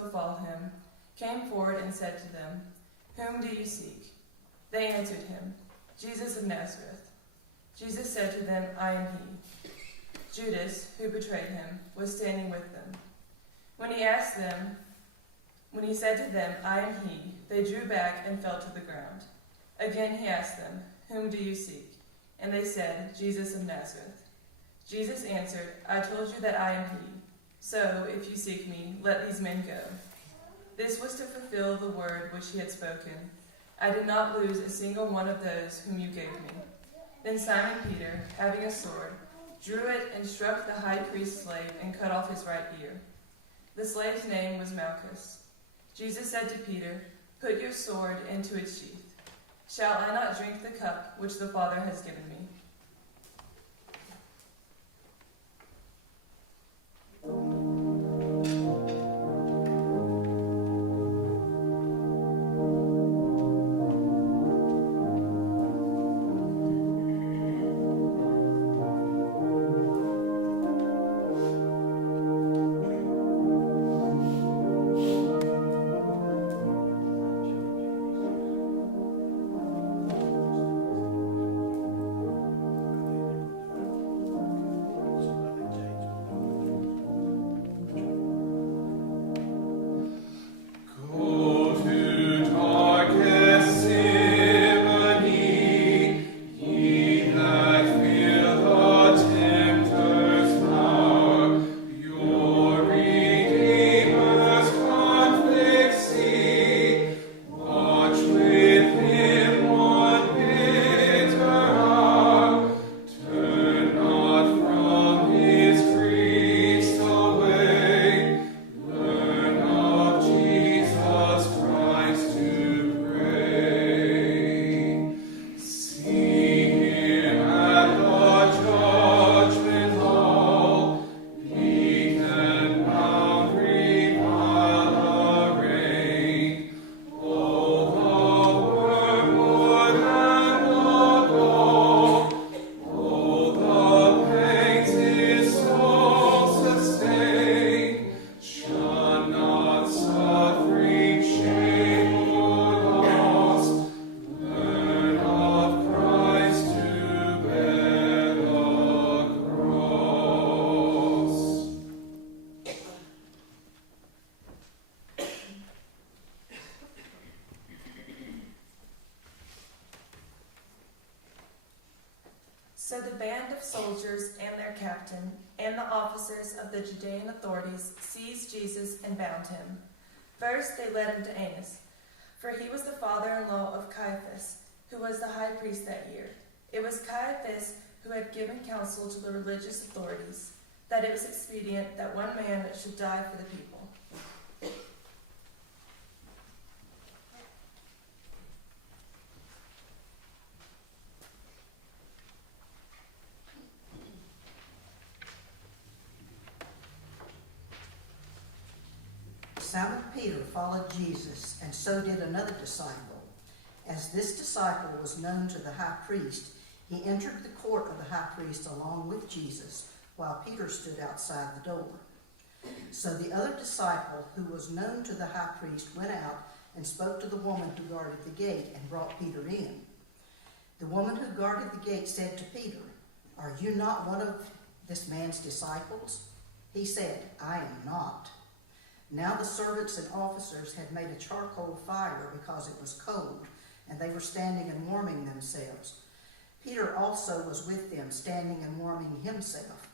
befall him, came forward and said to them, "Whom do you seek?" They answered him, "Jesus of Nazareth." Jesus said to them, "I am he." Judas, who betrayed him, was standing with them. When he said to them, "I am he," they drew back and fell to the ground. Again he asked them, "Whom do you seek?" And they said, "Jesus of Nazareth." Jesus answered, "I told you that I am he. So, if you seek me, let these men go." This was to fulfill the word which he had spoken, "I did not lose a single one of those whom you gave me." Then Simon Peter, having a sword, drew it and struck the high priest's slave and cut off his right ear. The slave's name was Malchus. Jesus said to Peter, "Put your sword into its sheath. Shall I not drink the cup which the Father has given me?" So the band of soldiers and their captain and the officers of the Judean authorities seized Jesus and bound him. First they led him to Annas, for he was the father-in-law of Caiaphas, who was the high priest that year. It was Caiaphas who had given counsel to the religious authorities that it was expedient that one man should die for the people. Simon Peter followed Jesus, and so did another disciple. As this disciple was known to the high priest, he entered the court of the high priest along with Jesus, while Peter stood outside the door. So the other disciple, who was known to the high priest, went out and spoke to the woman who guarded the gate and brought Peter in. The woman who guarded the gate said to Peter, "Are you not one of this man's disciples?" He said, "I am not." Now the servants and officers had made a charcoal fire because it was cold, and they were standing and warming themselves. Peter also was with them, standing and warming himself.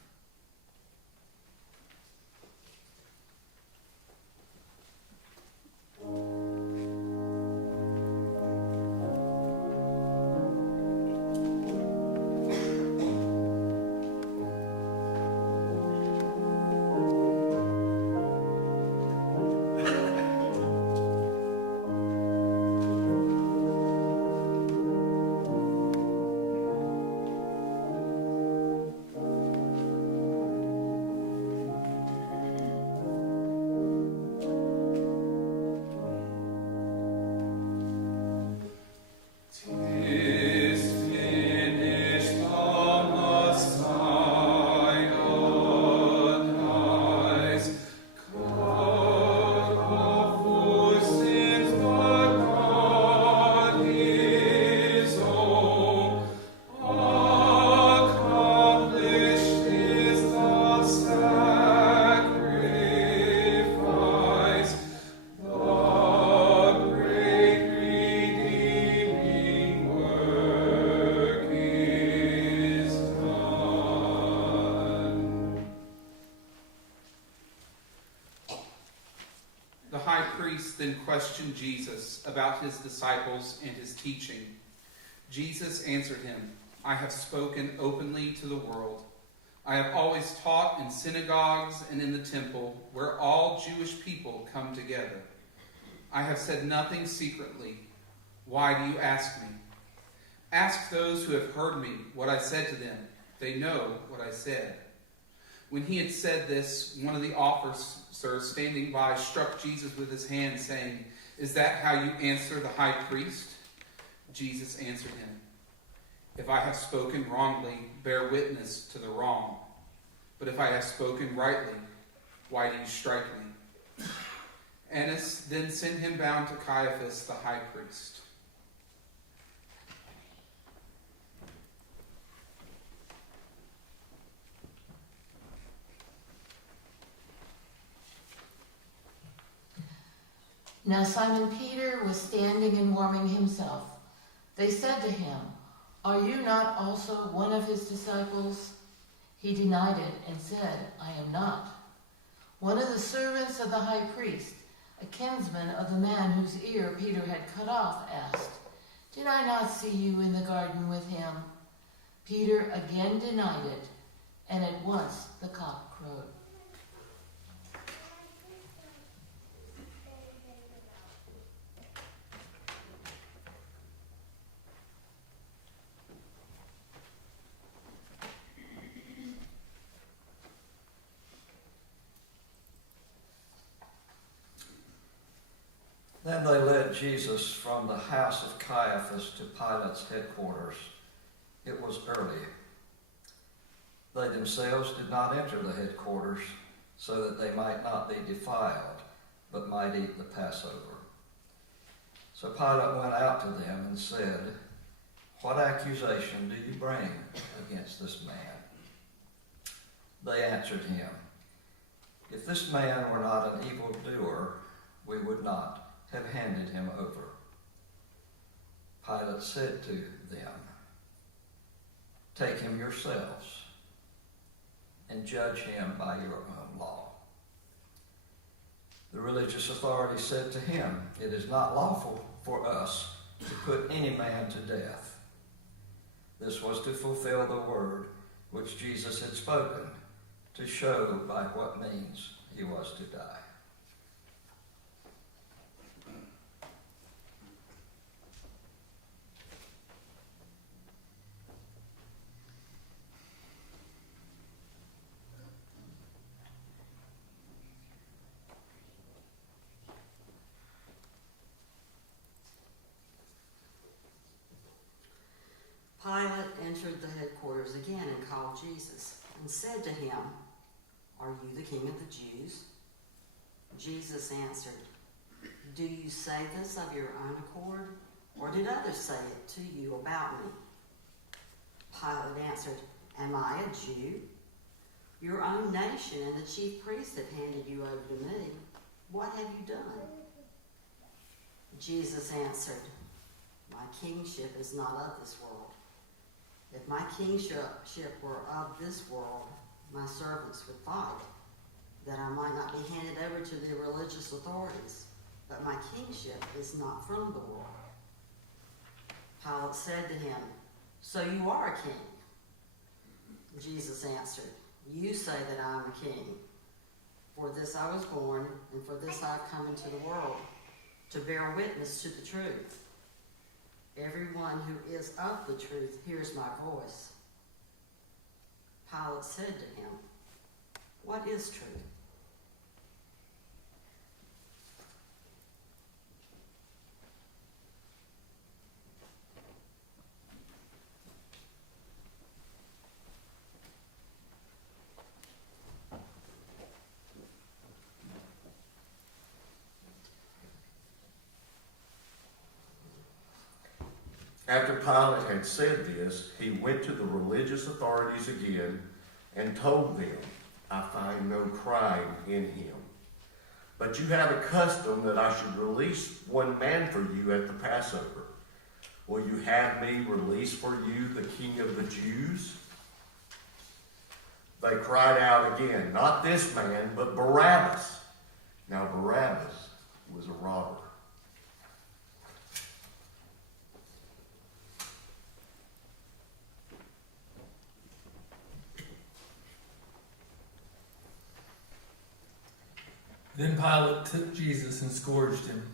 high priest then questioned Jesus about his disciples and his teaching. Jesus answered him, "I have spoken openly to the world. I have always taught in synagogues and in the temple, where all Jewish people come together. I have said nothing secretly. Why do you ask me? Ask those who have heard me what I said to them. They know what I said." When he had said this, one of the officers standing by struck Jesus with his hand, saying, "Is that how you answer the high priest?" Jesus answered him, "If I have spoken wrongly, bear witness to the wrong. But if I have spoken rightly, why do you strike me?" Annas then sent him bound to Caiaphas, the high priest. Now Simon Peter was standing and warming himself. They said to him, "Are you not also one of his disciples?" He denied it and said, "I am not." One of the servants of the high priest, a kinsman of the man whose ear Peter had cut off, asked, "Did I not see you in the garden with him?" Peter again denied it, and at once the cock crowed. Then they led Jesus from the house of Caiaphas to Pilate's headquarters. It was early. They themselves did not enter the headquarters, so that they might not be defiled, but might eat the Passover. So Pilate went out to them and said, "What accusation do you bring against this man?" They answered him, "If this man were not an evildoer, we would not have handed him over." Pilate said to them, "Take him yourselves and judge him by your own law." The religious authorities said to him, "It is not lawful for us to put any man to death." This was to fulfill the word which Jesus had spoken, to show by what means he was to die. Pilate entered the headquarters again and called Jesus and said to him, "Are you the king of the Jews?" Jesus answered, "Do you say this of your own accord, or did others say it to you about me?" Pilate answered, "Am I a Jew? Your own nation and the chief priests have handed you over to me. What have you done?" Jesus answered, "My kingship is not of this world. If my kingship were of this world, my servants would fight, that I might not be handed over to the religious authorities. But my kingship is not from the world." Pilate said to him, "So you are a king?" Jesus answered, "You say that I am a king. For this I was born, and for this I have come into the world, to bear witness to the truth. Everyone who is of the truth hears my voice." Pilate said to him, "What is truth?" After Pilate had said this, he went to the religious authorities again and told them, "I find no crime in him. But you have a custom that I should release one man for you at the Passover. Will you have me release for you the King of the Jews?" They cried out again, "Not this man, but Barabbas." Now Barabbas was a robber. Then Pilate took Jesus and scourged him,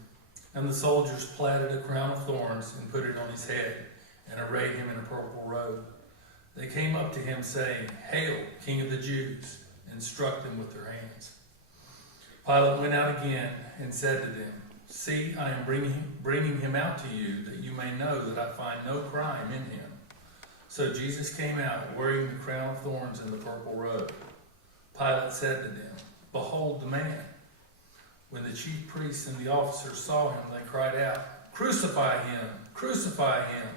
and the soldiers platted a crown of thorns and put it on his head, and arrayed him in a purple robe. They came up to him, saying, "Hail, King of the Jews!" and struck them with their hands. Pilate went out again and said to them, "See, I am bringing him out to you, that you may know that I find no crime in him." So Jesus came out, wearing the crown of thorns and the purple robe. Pilate said to them, "Behold the man." When the chief priests and the officers saw him, they cried out, "Crucify him! Crucify him!"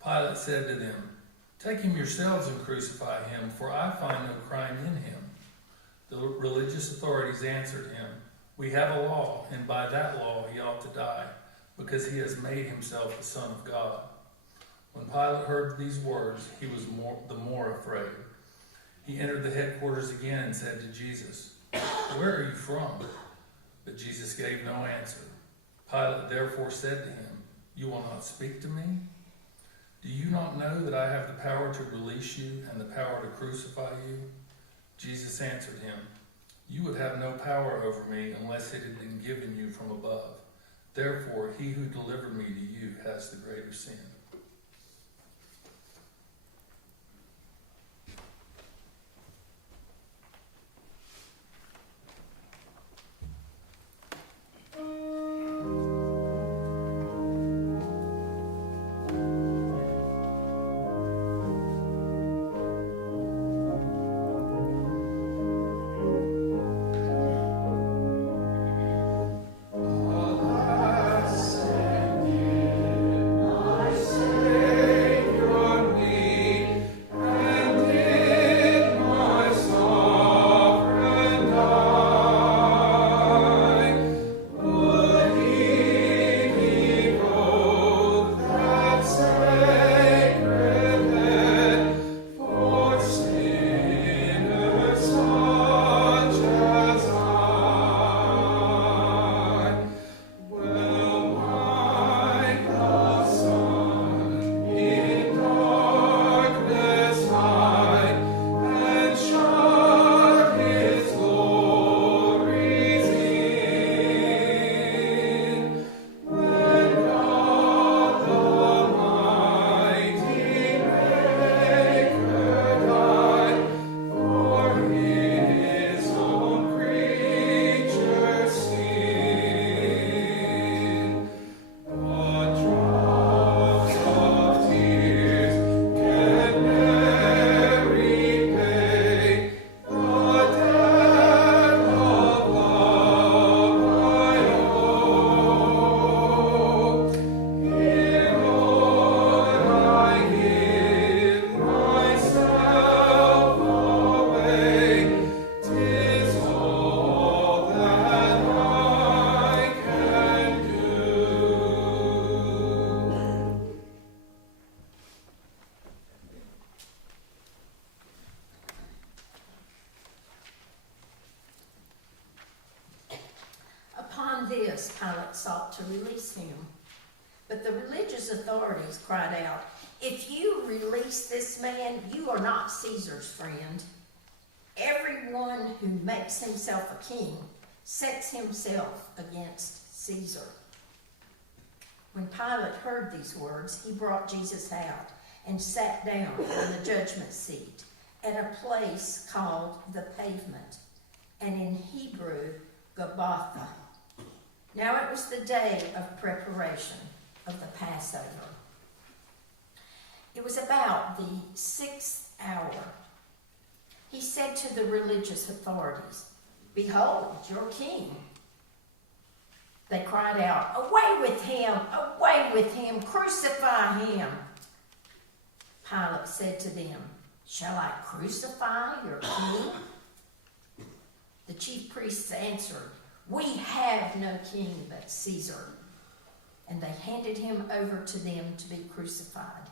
Pilate said to them, "Take him yourselves and crucify him, for I find no crime in him." The religious authorities answered him, "We have a law, and by that law he ought to die, because he has made himself the Son of God." When Pilate heard these words, he was the more afraid. He entered the headquarters again and said to Jesus, "Where are you from?" But Jesus gave no answer. Pilate therefore said to him, "You will not speak to me? Do you not know that I have the power to release you and the power to crucify you?" Jesus answered him, "You would have no power over me unless it had been given you from above. Therefore, he who delivered me to you has the greater sin." This, Pilate sought to release him. But the religious authorities cried out, "If you release this man, you are not Caesar's friend. Everyone who makes himself a king sets himself against Caesar." When Pilate heard these words, he brought Jesus out and sat down on the judgment seat at a place called the Pavement, and in Hebrew, Gabbatha. Now it was the day of preparation of the Passover. It was about the 6th hour. He said to the religious authorities, "Behold, your king." They cried out, "Away with him! Away with him! Crucify him!" Pilate said to them, "Shall I crucify your king?" The chief priests answered, "We have no king but Caesar." And they handed him over to them to be crucified.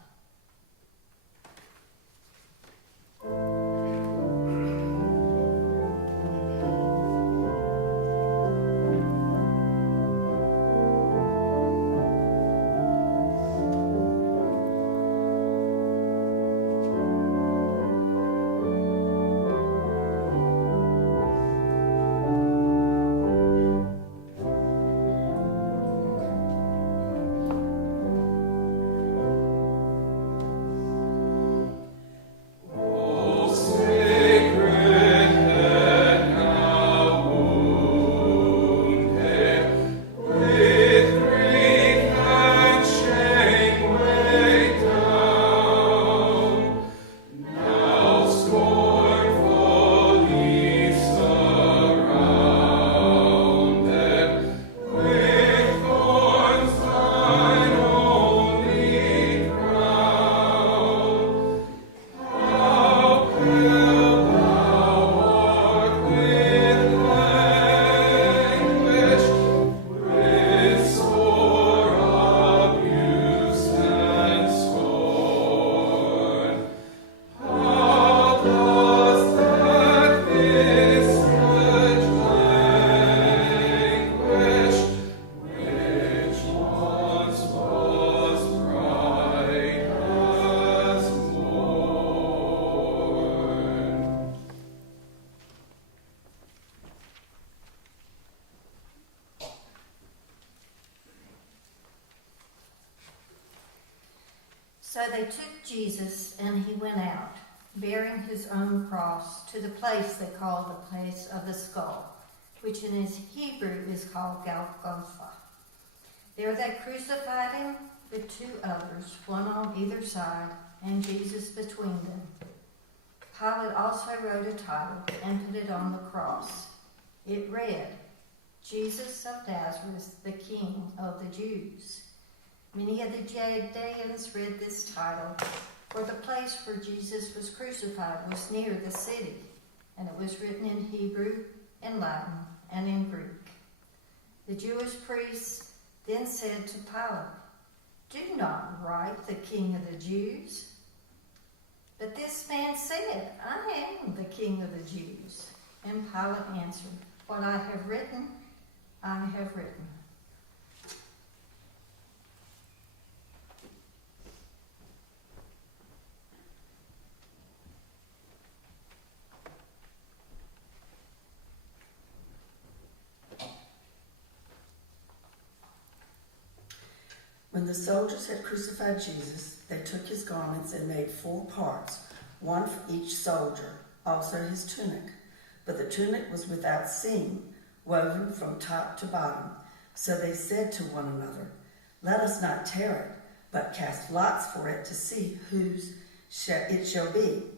So they took Jesus, and he went out, bearing his own cross, to the place they call the place of the skull, which in his Hebrew is called Golgotha. There they crucified him with two others, one on either side, and Jesus between them. Pilate also wrote a title and put it on the cross. It read, Jesus of Nazareth, the King of the Jews. Many of the Judeans read this title, for the place where Jesus was crucified was near the city, and it was written in Hebrew, in Latin, and in Greek. The Jewish priests then said to Pilate, "Do not write the King of the Jews." But this man said, "I am the King of the Jews." And Pilate answered, "What I have written, I have written." When the soldiers had crucified Jesus, they took his garments and made 4 parts, one for each soldier, also his tunic. But the tunic was without seam, woven from top to bottom. So they said to one another, "Let us not tear it, but cast lots for it to see whose it shall be."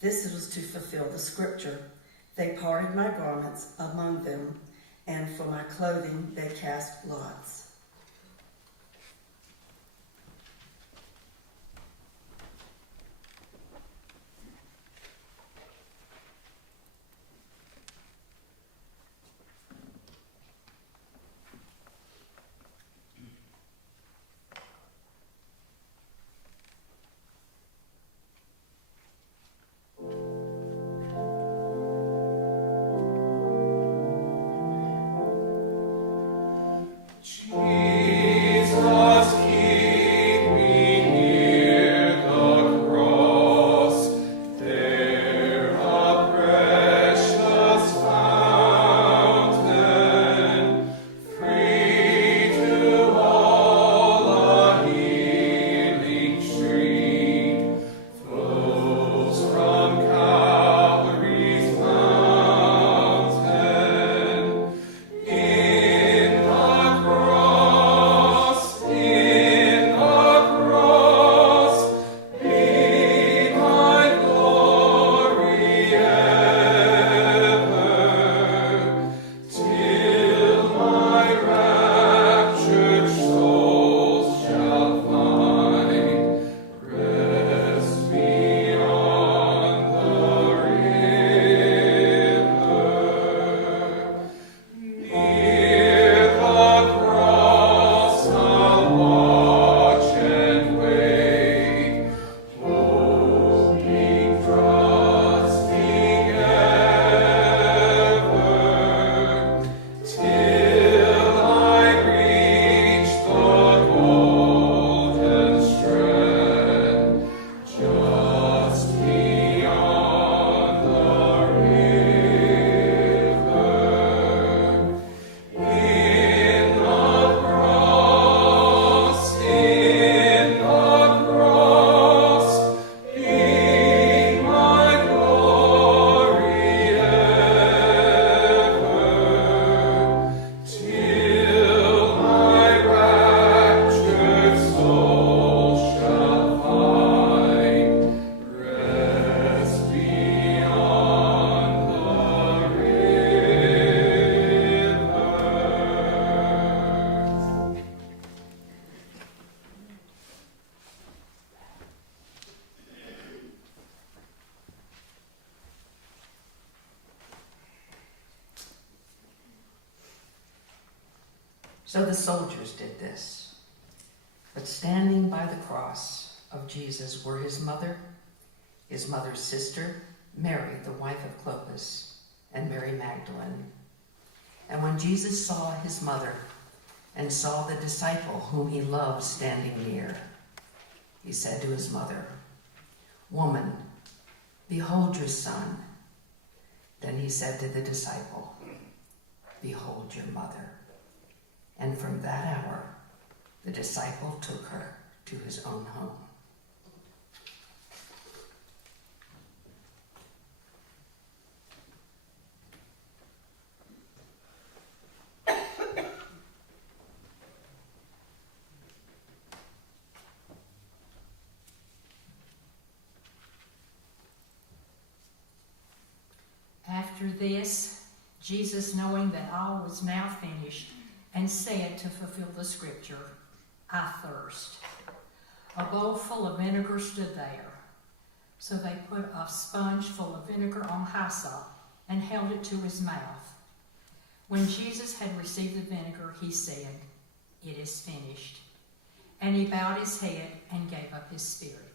This was to fulfill the scripture, "They parted my garments among them, and for my clothing they cast lots." So the soldiers did this. But standing by the cross of Jesus were his mother's sister, Mary, the wife of Clopas, and Mary Magdalene. And when Jesus saw his mother and saw the disciple whom he loved standing near, he said to his mother, "Woman, behold your son." Then he said to the disciple, "Behold your mother." And from that hour, the disciple took her to his own home. this, Jesus, knowing that all was now finished, and said to fulfill the scripture, I thirst. A bowl full of vinegar stood there. So they put a sponge full of vinegar on hyssop and held it to his mouth. When Jesus had received the vinegar, he said, It is finished. And he bowed his head and gave up his spirit.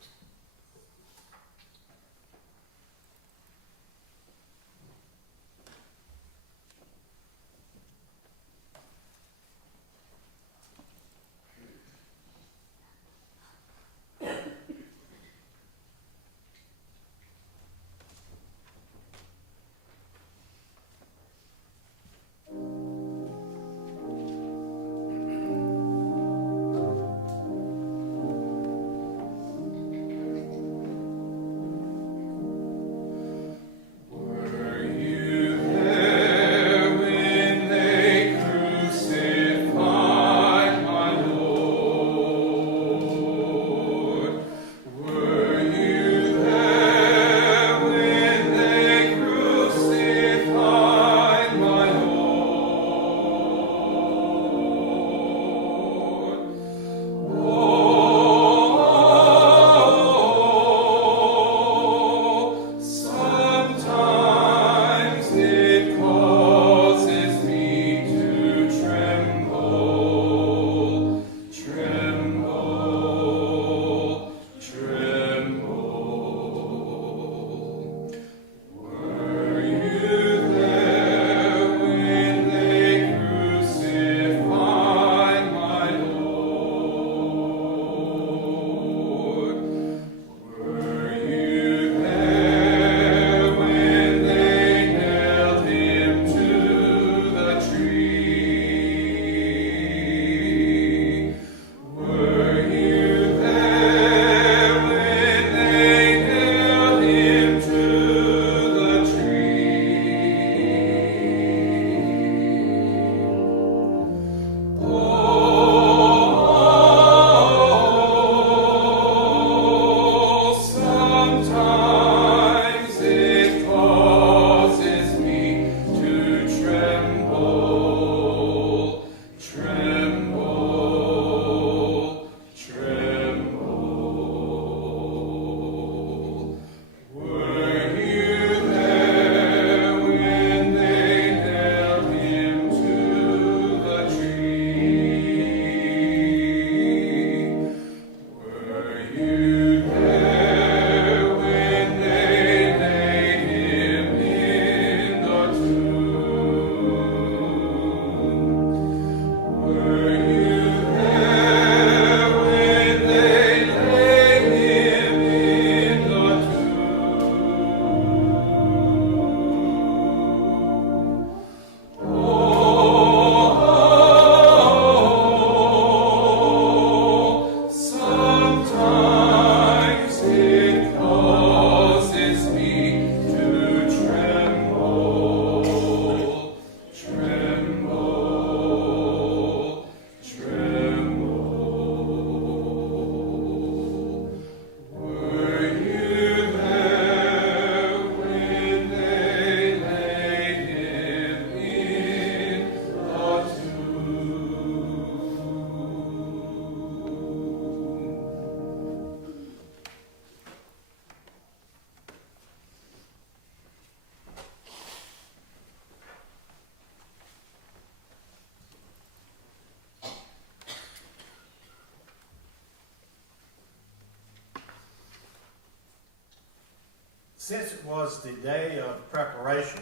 Since it was the day of preparation,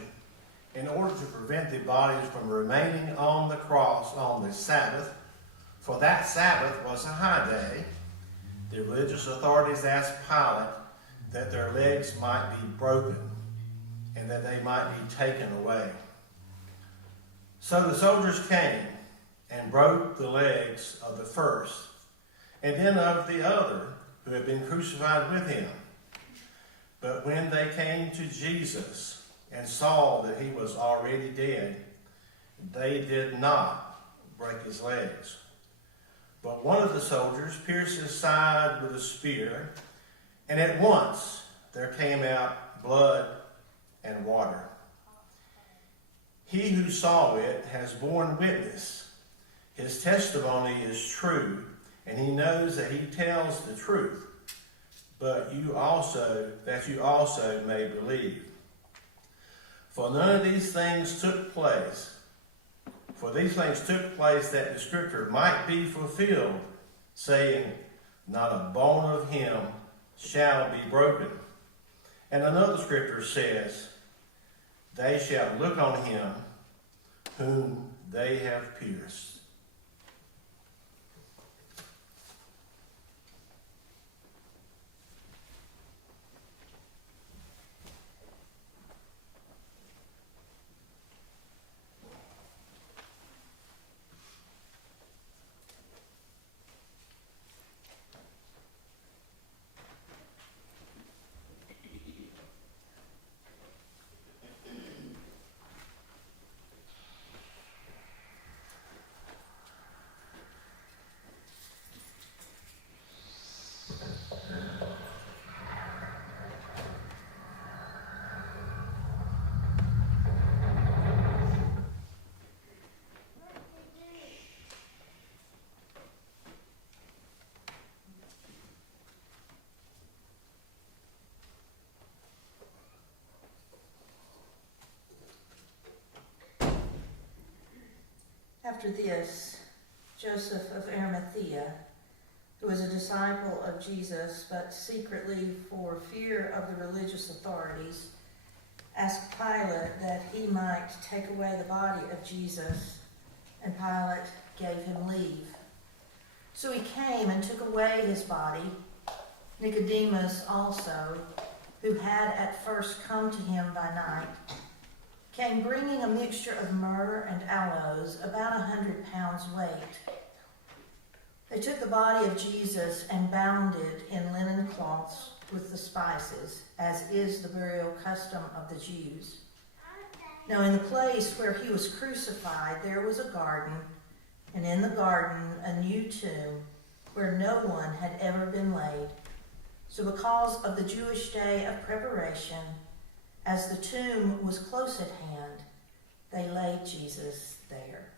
in order to prevent the bodies from remaining on the cross on the Sabbath, for that Sabbath was a high day, the religious authorities asked Pilate that their legs might be broken and that they might be taken away. So the soldiers came and broke the legs of the first and then of the other who had been crucified with him. But when they came to Jesus and saw that he was already dead, they did not break his legs. But one of the soldiers pierced his side with a spear, and at once there came out blood and water. He who saw it has borne witness. His testimony is true, and he knows that he tells the truth, but you also may believe. For none of these things took place. For these things took place that the scripture might be fulfilled, saying, not a bone of him shall be broken. And another scripture says, they shall look on him whom they have pierced. After this, Joseph of Arimathea, who was a disciple of Jesus, but secretly for fear of the religious authorities, asked Pilate that he might take away the body of Jesus, and Pilate gave him leave. So he came and took away his body. Nicodemus also, who had at first come to him by night, came bringing a mixture of myrrh and aloes, about 100 pounds weight. They took the body of Jesus and bound it in linen cloths with the spices, as is the burial custom of the Jews. Now in the place where he was crucified there was a garden, and in the garden a new tomb where no one had ever been laid. So because of the Jewish day of preparation, as the tomb was close at hand, they laid Jesus there.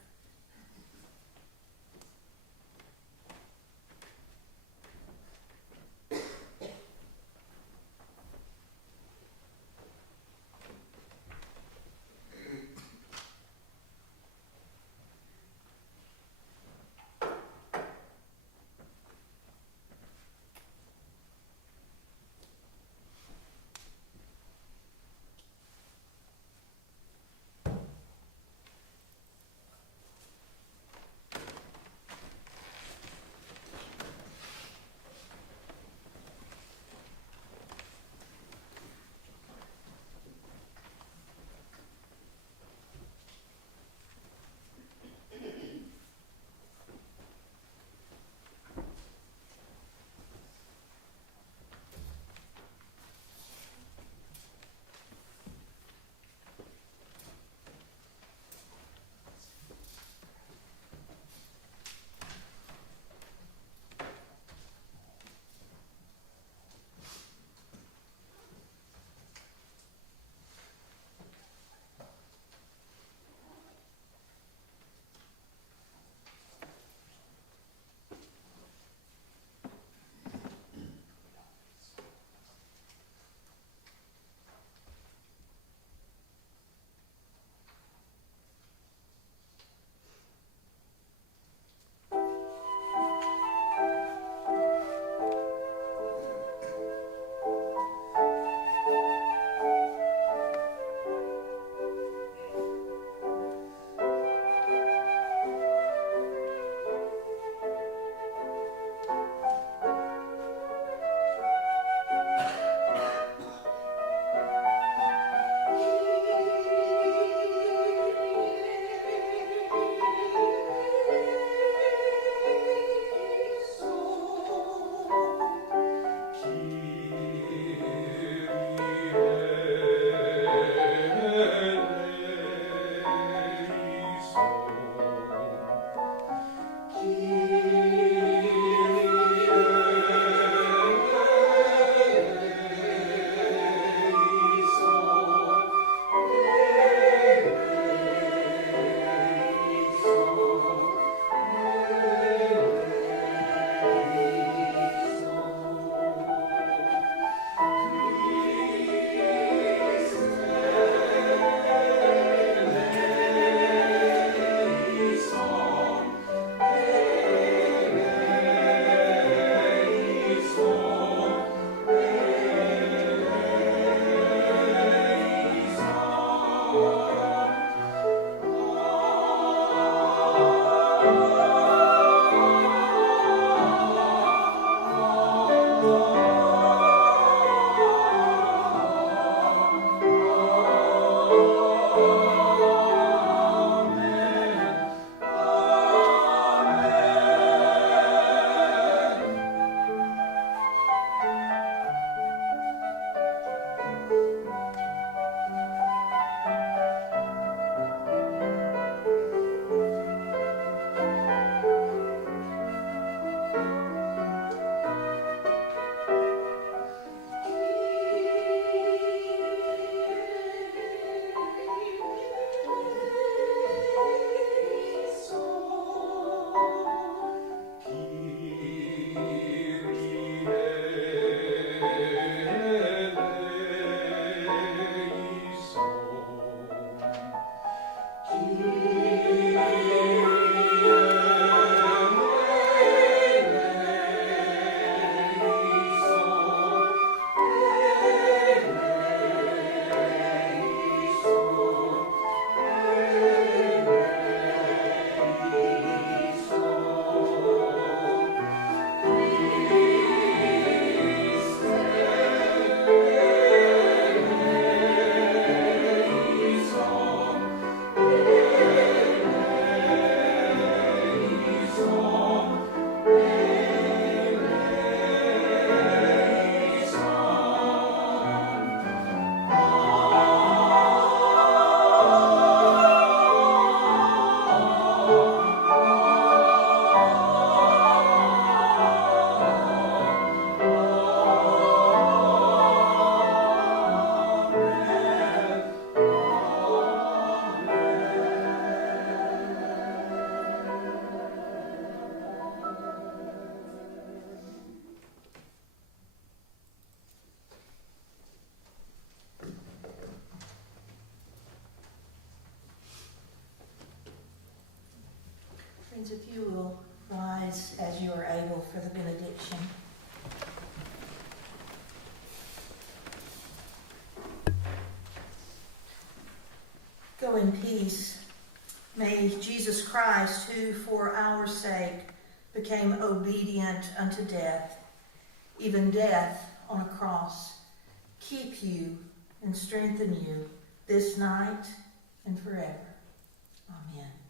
Deacons, if you will rise as you are able for the benediction. Go in peace. May Jesus Christ, who for our sake became obedient unto death, even death on a cross, keep you and strengthen you this night and forever. Amen.